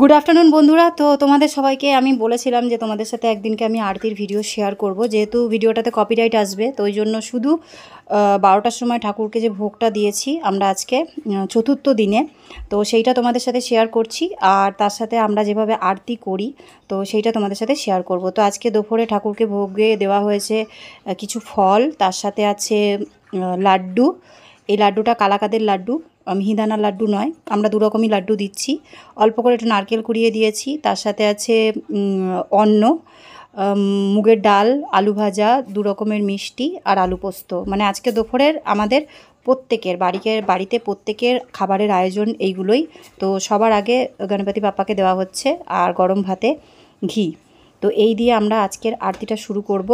Good afternoon বন্ধুরা। তো তোমাদের সবাইকে আমি বলেছিলাম যে তোমাদের সাথে একদিনকে আমি আরতির ভিডিও শেয়ার করব, যেহেতু ভিডিওটাতে কপিরাইট আসবে, তো ওই জন্য শুধু 12টার সময় ঠাকুরকে যে ভোগটা দিয়েছি আমরা আজকে চতুর্থ দিনে, তো সেইটা তোমাদের সাথে শেয়ার করছি। আর তার সাথে আমরা যেভাবে আরতি করি তো সেইটা তোমাদের সাথে শেয়ার করব। তো আজকে দুপুরে ঠাকুরকে ভোগে দেওয়া হয়েছে কিছু ফল, তার সাথে আছে লাড্ডু। এই লাড্ডুটা কালাকাদের লাড্ডু, মিহিদানা লাড্ডু নয়। আমরা দু রকমই লাড্ডু দিচ্ছি। অল্প করে একটু নারকেল কুড়িয়ে দিয়েছি, তার সাথে আছে অন্ন, মুগের ডাল, আলু ভাজা, দু রকমের মিষ্টি আর আলু পোস্ত। মানে আজকে দুপুরের আমাদের প্রত্যেকের বাড়িতে প্রত্যেকের খাবারের আয়োজন এইগুলোই। তো সবার আগে গণপতি বাপ্পাকে দেওয়া হচ্ছে, আর গরম ভাতে ঘি। তো এই দিয়ে আমরা আজকের আরতিটা শুরু করব।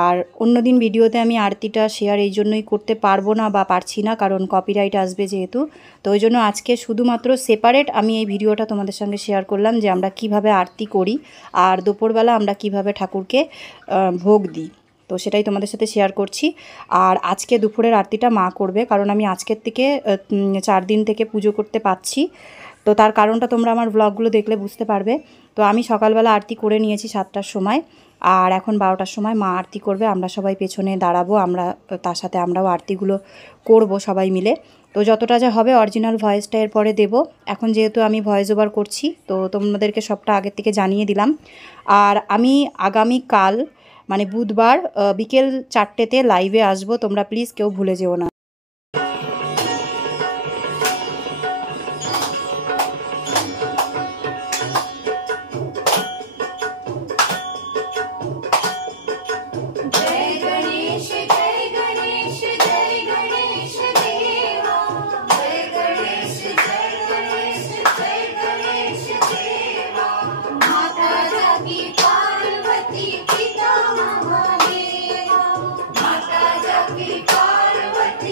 আর অন্যদিন ভিডিওতে আমি আরতিটা শেয়ার এই জন্যই করতে পারবো না বা পারছি না, কারণ কপিরাইট আসবে যেহেতু। তো ওই জন্য আজকে শুধুমাত্র সেপারেট আমি এই ভিডিওটা তোমাদের সঙ্গে শেয়ার করলাম যে আমরা কিভাবে আরতি করি আর দুপুরবেলা আমরা কিভাবে ঠাকুরকে ভোগ দিই। তো সেটাই তোমাদের সাথে শেয়ার করছি। আর আজকে দুপুরের আরতিটা মা করবে, কারণ আমি আজকের থেকে 4 দিন থেকে পুজো করতে পারছি। তো তার কারণটা তোমরা আমার ব্লগগুলো দেখলে বুঝতে পারবে। তো আমি সকালবেলা আরতি করে নিয়েছি 7টার সময়, আর এখন 12টার সময় মা আরতি করবে। আমরা সবাই পেছনে দাঁড়াবো, আমরা তার সাথে আমরাও আরতিগুলো করব সবাই মিলে। তো যতটা যা হবে অরিজিনাল ভয়েসটা এরপরে দেবো। এখন যেহেতু আমি ভয়েস ওভার করছি তো তোমাদেরকে সবটা আগের থেকে জানিয়ে দিলাম। আর আমি আগামীকাল মানে বুধবার বিকেল 4টেতে লাইভে আসবো, তোমরা প্লিজ কেউ ভুলে যেও না। माता जगी पार्वती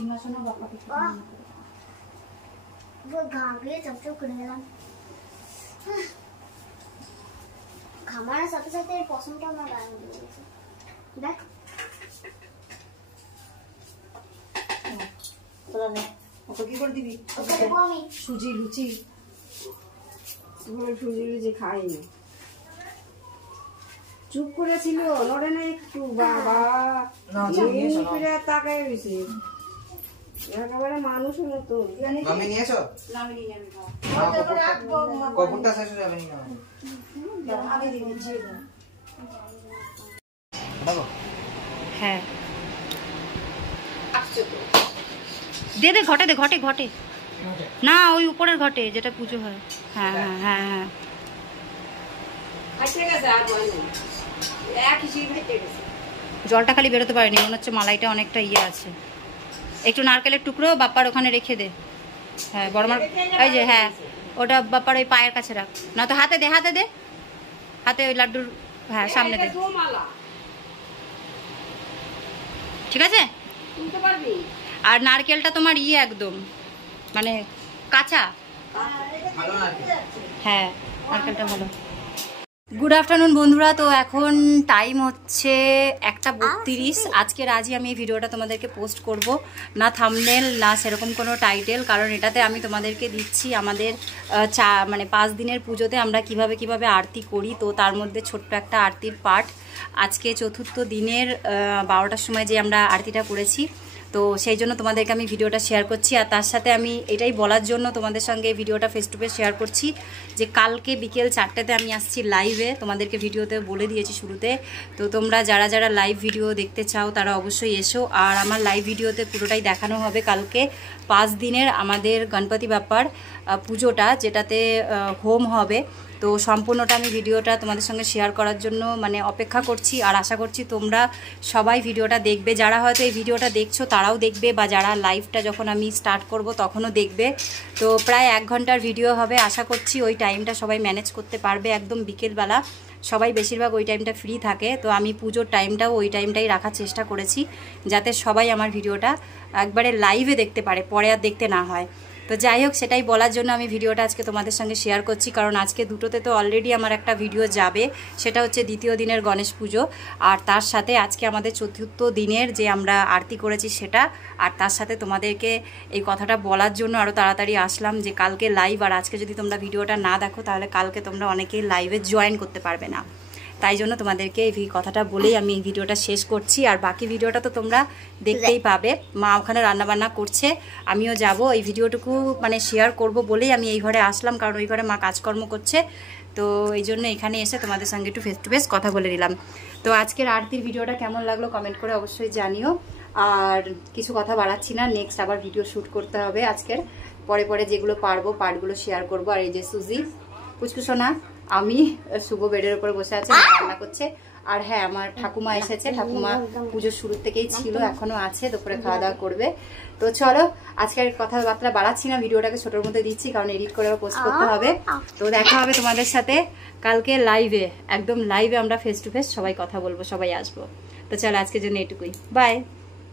সিংহাসন বাপ্পাকে ঘামে চকচক করে গেলাম। ঘামার সাথে সাথে পছন্দটা আমার গায়ে উঠে গেছে। দেখ ওকে কি করে দিবি? সুজি লুচি সুজি লুচি খাইনি, চুপ করেছিল, নড়ে না একটু। বাবা তাকাই রয়েছে একেবারে মানুষের মতো। মামি নিয়েছো? না আমি নিয়ে আমি কপুরটা শেষ হয়ে যাবে হ্যাঁ দে দে ঘটে দে ঘটে ঘটে না ওই উপরের ঘটে যেটা পুজো হয়। হ্যাঁ হ্যাঁ হ্যাঁ হ্যাঁ জলটা খালি বেরোতে পারেনি, মনে হচ্ছে মালাইটা অনেকটা ইয়ে আছে। একটু নারকেলের টুকরো বাপ্পার ওখানে রেখে দে। হ্যাঁ বড় মার এই যে, হ্যাঁ ওটা বাপ্পার ওই পায়ের কাছে রাখ, না তো হাতে দে, হাতে দে, হাতে ওই লাড্ডুর হ্যাঁ সামনে দে, ঠিক আছে। আর নারকেলটা তোমার ইয়ে একদম মানে কাঁচা, হ্যাঁ নারকেলটা ভালো। গুড আফটারনুন বন্ধুরা, তো এখন টাইম হচ্ছে 1:32। আজকের আজই আমি এই ভিডিওটা তোমাদেরকে পোস্ট করব, না থাম্বনেল না সেরকম কোনো টাইটেল, কারণ এটাতে আমি তোমাদেরকে দিচ্ছি আমাদের মানে 5 দিনের পুজোতে আমরা কিভাবে আরতি করি। তো তার মধ্যে ছোট্ট একটা আরতির পাঠ আজকে 4র্থ দিনের 12টার সময় যে আমরা আরতিটা করেছি, তো সেই জন্য তোমাদেরকে আমি ভিডিওটা শেয়ার করছি। আর তার সাথে আমি এটাই বলার জন্য তোমাদের সঙ্গে এই ভিডিওটা ফেস টু ফেস শেয়ার করছি যে কালকে বিকেল 4টেতে আমি আসছি লাইভে, তোমাদেরকে ভিডিওতে বলে দিয়েছি শুরুতে। তো তোমরা যারা যারা লাইভ ভিডিও দেখতে চাও তারা অবশ্যই এসো। আর আমার লাইভ ভিডিওতে পুরোটাই দেখানো হবে কালকে 5 দিনের আমাদের গণপতি বাপ্পার পুজোটা, যেটাতে হোম হবে। তো সম্পূর্ণটা আমি ভিডিওটা তোমাদের সঙ্গে শেয়ার করার জন্য মানে অপেক্ষা করছি, আর আশা করছি তোমরা সবাই ভিডিওটা দেখবে। যারা হয়তো এই ভিডিওটা দেখছো তারাও দেখবে, বা যারা লাইভটা যখন আমি স্টার্ট করব তখনও দেখবে। তো প্রায় 1 ঘন্টার ভিডিও হবে, আশা করছি ওই টাইমটা সবাই ম্যানেজ করতে পারবে। একদম বিকেলবেলা সবাই বেশিরভাগ ওই টাইমটা ফ্রি থাকে, তো আমি পুজোর টাইমটাও ওই টাইমটাই রাখার চেষ্টা করেছি যাতে সবাই আমার ভিডিওটা একবারে লাইভে দেখতে পারে, পরে আর দেখতে না হয়। তো যাই হোক, সেটাই বলার জন্য আমি ভিডিওটা আজকে তোমাদের সঙ্গে শেয়ার করছি, কারণ আজকে দুটোতে তো অলরেডি আমার একটা ভিডিও যাবে, সেটা হচ্ছে 2য় দিনের গণেশ পুজো, আর তার সাথে আজকে আমাদের 4র্থ দিনের যে আমরা আরতি করেছি সেটা। আর তার সাথে তোমাদেরকে এই কথাটা বলার জন্য আরও তাড়াতাড়ি আসলাম যে কালকে লাইভ, আর আজকে যদি তোমরা ভিডিওটা না দেখো তাহলে কালকে তোমরা অনেকেই লাইভে জয়েন করতে পারবে না। তাই জন্য তোমাদেরকে এই কথাটা বলেই আমি এই ভিডিওটা শেষ করছি। আর বাকি ভিডিওটা তো তোমরা দেখতেই পাবে, মা ওখানে রান্নাবান্না করছে, আমিও যাব, এই ভিডিওটুকু মানে শেয়ার করব বলেই আমি এই ঘরে আসলাম, কারণ ওই ঘরে মা কাজকর্ম করছে। তো এই জন্য এখানে এসে তোমাদের সঙ্গে একটু ফেস টু ফেস কথা বলে নিলাম। তো আজকের আরতির ভিডিওটা কেমন লাগলো কমেন্ট করে অবশ্যই জানিও। আর কিছু কথা বাড়াচ্ছি না, নেক্সট আবার ভিডিও শ্যুট করতে হবে আজকের, পরে যেগুলো পারবো পার্টগুলো শেয়ার করব। আর এই যে সুজি পুচকুসোনা, আমি শুভ বেডের উপরে বসে আছে, রান্না করছে। আর হ্যাঁ, আমার ঠাকুমা এসেছে, ঠাকুমা পুজোর শুরু থেকেই ছিল, এখনো আছে, দুপুরে খাওয়া দাওয়া করবে। তো চলো আজকের কথাবার্তা বাড়াচ্ছি না, ভিডিওটাকে ছোটোর মধ্যে দিচ্ছি কারণ এডিট করে পোস্ট করতে হবে। তো দেখা হবে তোমাদের সাথে কালকে লাইভে, একদম লাইভে আমরা ফেস টু ফেস সবাই কথা বলবো, সবাই আসবো। তো চলো আজকের জন্য এটুকুই, বাই।